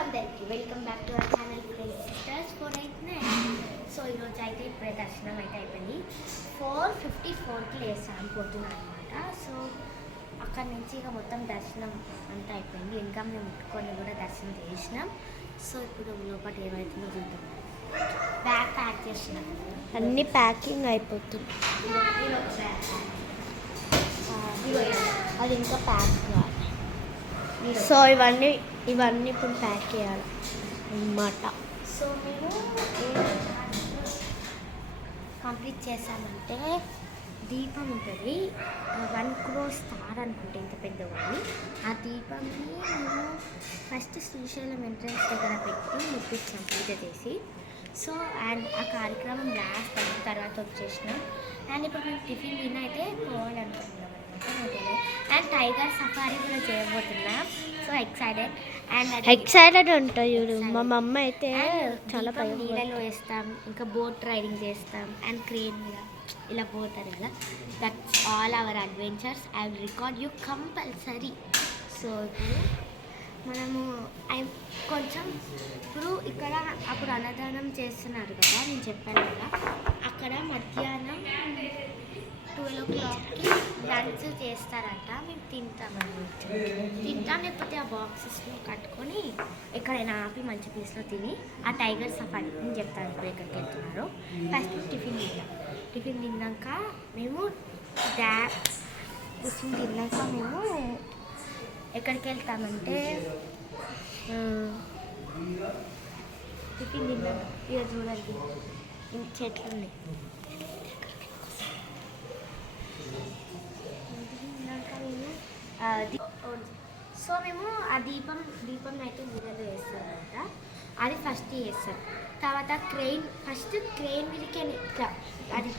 అందరికీ welcome back to our channel friends sisters 489. So ఈరోజు అయితే ఇప్పుడే దర్శనం అయితే అయిపోయింది. 4:54కి లేసాను పొద్దున అనమాట. సో అక్కడ నుంచి ఇక మొత్తం దర్శనం అంతా అయిపోయింది. ఇంకా మేము ముట్టుకొని కూడా దర్శనం చేసినాం. సో ఇప్పుడు లోపల ఏమవుతుందో చూద్దాం. బ్యాగ్ ప్యాక్ చేసినాం, అన్ని ప్యాకింగ్ అయిపోతుంది. అది ఇంకా ప్యాక్ కావాలి. సో ఇవన్నీ ఇప్పుడు ప్యాక్ చేయాలి అన్నమాట. సో మేము కంప్లీట్ చేసామంటే దీపం ఉంటుంది, 1 crore స్టార్ అనుకుంటే ఇంత పెద్దవాడిని. ఆ దీపంని మేము ఫస్ట్ శ్రీశైలం ఎంట్రన్స్ దగ్గర పెట్టి ముట్టించాం పూజ చేసి. సో అండ్ ఆ కార్యక్రమం లాస్ట్ అయిన తర్వాత వచ్చేసినాం. అండ్ ఇప్పుడు మేము టిఫిన్ తిన్న అయితే పోవాలనుకుంటున్నాం అనమాట. అండ్ టైగర్ సఫారీ కూడా చేయబోతున్నాం. సో ఎక్సైటెడ్ ఉంటుంది చూడు. మా మమ్మ అయితే చాలా నీళ్ళలో వేస్తాం, ఇంకా బోట్ రైడింగ్ చేస్తాం అండ్ క్రేన్ మీద ఇలా పోతారు కదా. That's all our adventures. I will record you compulsory. So ఇప్పుడు మనము కొంచెం ఇప్పుడు ఇక్కడ అప్పుడు అన్నదానం చేస్తున్నారు కదా, నేను చెప్పాను కదా, అక్కడ మధ్యాహ్నం 12 o'clockకి లంచ్ చేస్తారంట. మేము తింటాం లేకపోతే ఆ బాక్సెస్లో కట్టుకొని ఎక్కడైనా ఆపి మంచి ప్లేస్లో తిని ఆ టైగర్ సఫారీ నేను చెప్తాను ఇప్పుడు ఎక్కడికి వెళ్తున్నారు. ఫస్ట్ టిఫిన్ తిన్నాక మేము ఎక్కడికి వెళ్తామంటే టిఫిన్ తిన్నాక ఇక చూడండి చెట్లు ఉన్నాయి. సో మేము ఆ దీపం అయితే నీళ్ళలో వేస్తామంట. అది ఫస్ట్ వేస్తాం. తర్వాత ఫస్ట్ క్రెయిన్ మీదకి ఇట్లా అది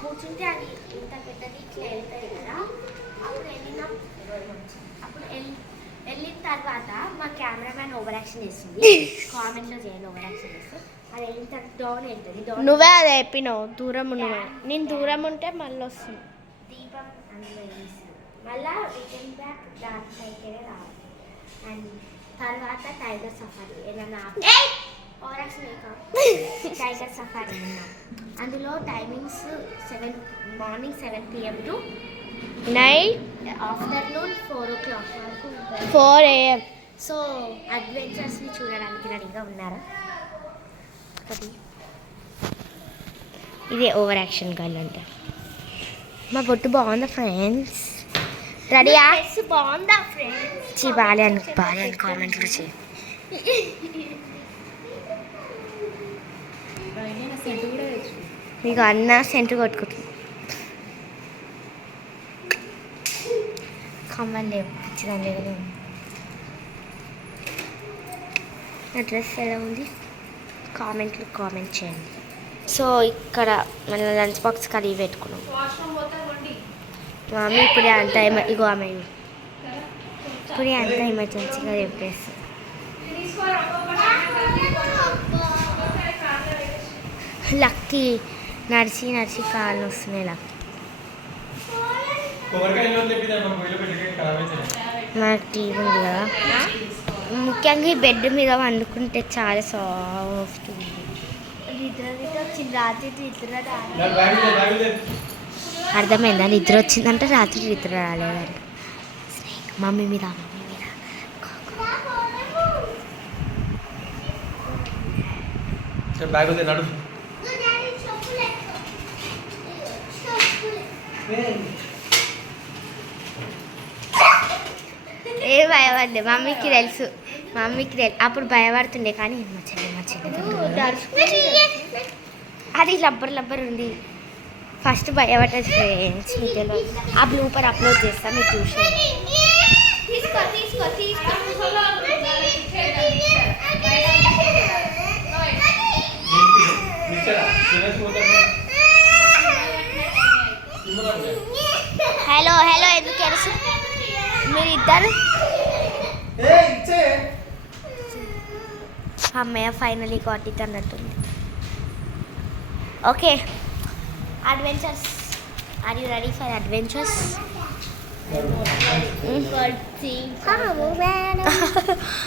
కూర్చుంటే అది ఇంత పెద్దది ఇట్లా వెళ్తుంది కదా. అప్పుడు వెళ్ళిన తర్వాత మా కెమెరామ్యాన్ ఓవర్ యాక్షన్ చేస్తుంది. కామెంట్లో చేయాలి ఓవర్ యాక్షన్ చేస్తే అది వెళ్ళిన తర్వాత డౌన్ వెళ్తుంది. నువ్వే అది అయిపోయినావు, దూరం ఉన్నావు. నేను దూరం ఉంటే మళ్ళీ వస్తుంది దీపం అందులో వేస్తాను. మళ్ళీ రిటర్న్ బ్యాక్ దాని సైకిలే రావాలి. అండ్ తర్వాత టైగర్ సఫారీ ఏదైనా టైగర్ సఫారీ ఉన్నాం. అందులో timings morning 7 PM to night afternoon 4 o'clock వరకు 4 AM. సో అడ్వెంచర్స్ని చూడడానికి రెడీగా ఉన్నారా? ఇదే ఓవర్ యాక్షన్ గర్ల్ అంటే. మా బొట్టు బాగుందా ఫ్రెండ్స్? రెడీయా? బాగుందా ఫ్రెండ్స్? బాగా అని కామెంట్లు చేయి. మీకు అన్న సెంటు కొట్టుకుంటుంది. కమ్మని లేవు పిచ్చిదాన్ని కదా. నా డ్రెస్ ఎలా ఉంది కామెంట్ చేయండి. సో ఇక్కడ మన లంచ్ బాక్స్ కడిగి పెట్టుకున్నాం. మమ్మీ ఇప్పుడే అంత ఇగో ఆమె ఇప్పుడే అంత ఎమర్జెన్సీగా చెప్పేస్తాం. లక్కీ నడిచి కాళ్ళు వస్తున్నాయి. లక్కీ మనకు టీవీ ఉంది కదా, ముఖ్యంగా ఈ బెడ్ మీద వండుకుంటే చాలా సాఫ్ట్ ఉంది. అర్థమైందా? నిద్ర వచ్చిందంటే రాత్రి నిద్ర రాలేదంట. మమ్మీ మీద ఏ భయపడ్డే మమ్మీకి తెలుసు. అప్పుడు భయపడుతుండే కానీ మా చెల్లి అది లబ్బర్ ఉంది. ఫస్ట్ భయపడ్డది ఫ్రెండ్స్. మీకు ఆ బ్లూపర్ అప్లోడ్ చేస్తా, మీరు చూసేది. హలో ఎందుకు తెలుసు మీరు ఇద్దరు? అమ్మయ్య ఫైనలీ గాట్ ఇట్ అన్నట్టుంది. Okay adventures, are you ready for adventures?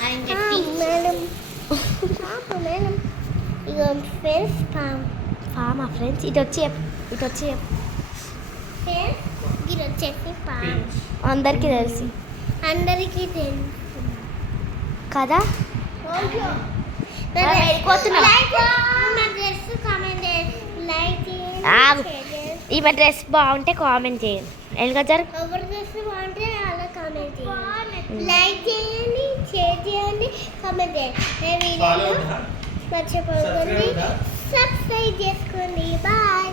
I'm getting friends మా ఫ్రెండ్స్ ఇటు వచ్చి ఫ్రెండ్స్ ఇది వచ్చేసి పామ్. అందరికీ తెలుసు అందరికీ తెలుసు కదా. మనం వెళ్ళిపోతున్నాం. ఆగు. ఈమె డ్రెస్ బాగుంటే కామెంట్ చేయండి. ఎందుకు జరు ఎవరి డ్రెస్ బాగుంటే అలా కామెంట్ చేయండి. లైక్ చేయండి, షేర్ చేయండి, కామెంట్ చేయండి. మర్చిపోకండి, సబ్స్క్రైబ్ చేసుకోండి. బాయ్.